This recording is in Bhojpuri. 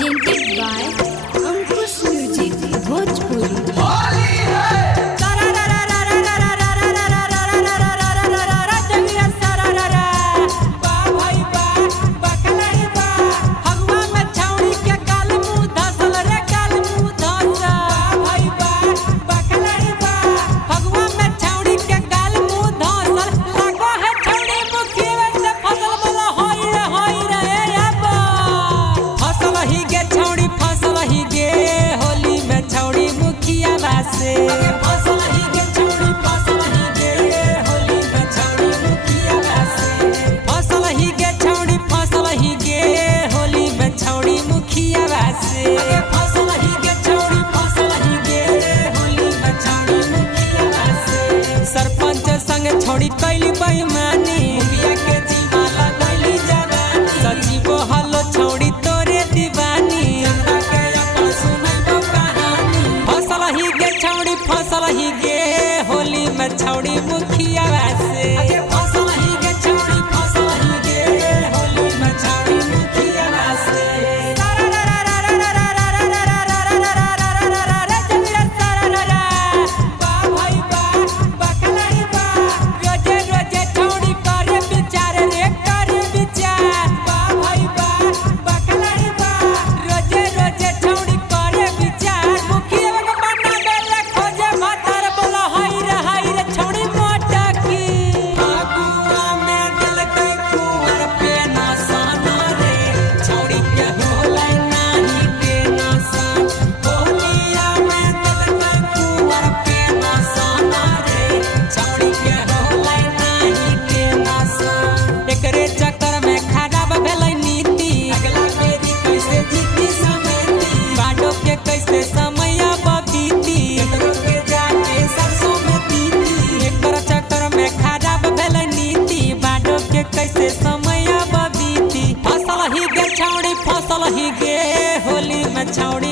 presented by Ankush Music Bhojpuri। Sarpanch संग छोड़ी कैली बेईमानी, मुखिया के जीवा लगैली जवानी, सचिव हलो छोड़ी तोरे दीवानी, जनता के अपन सुनैबो कहानी। फसल ही गे छौड़ी फसल ही गे होली में छौड़ी मुखिया से, फसल ही गे छौड़ी फसल ही गे होली में छौड़ी मुखिया से। कैसे समय बीती के जाके सरसों में बीती, एक चक्कर में खराब भेल नीति, बाडो के कैसे समय बीती। फसल ही गे छौड़ी फसल ही गे होली में छौड़ी